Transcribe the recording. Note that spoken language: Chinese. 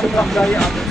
pani tam daje adres. Jak się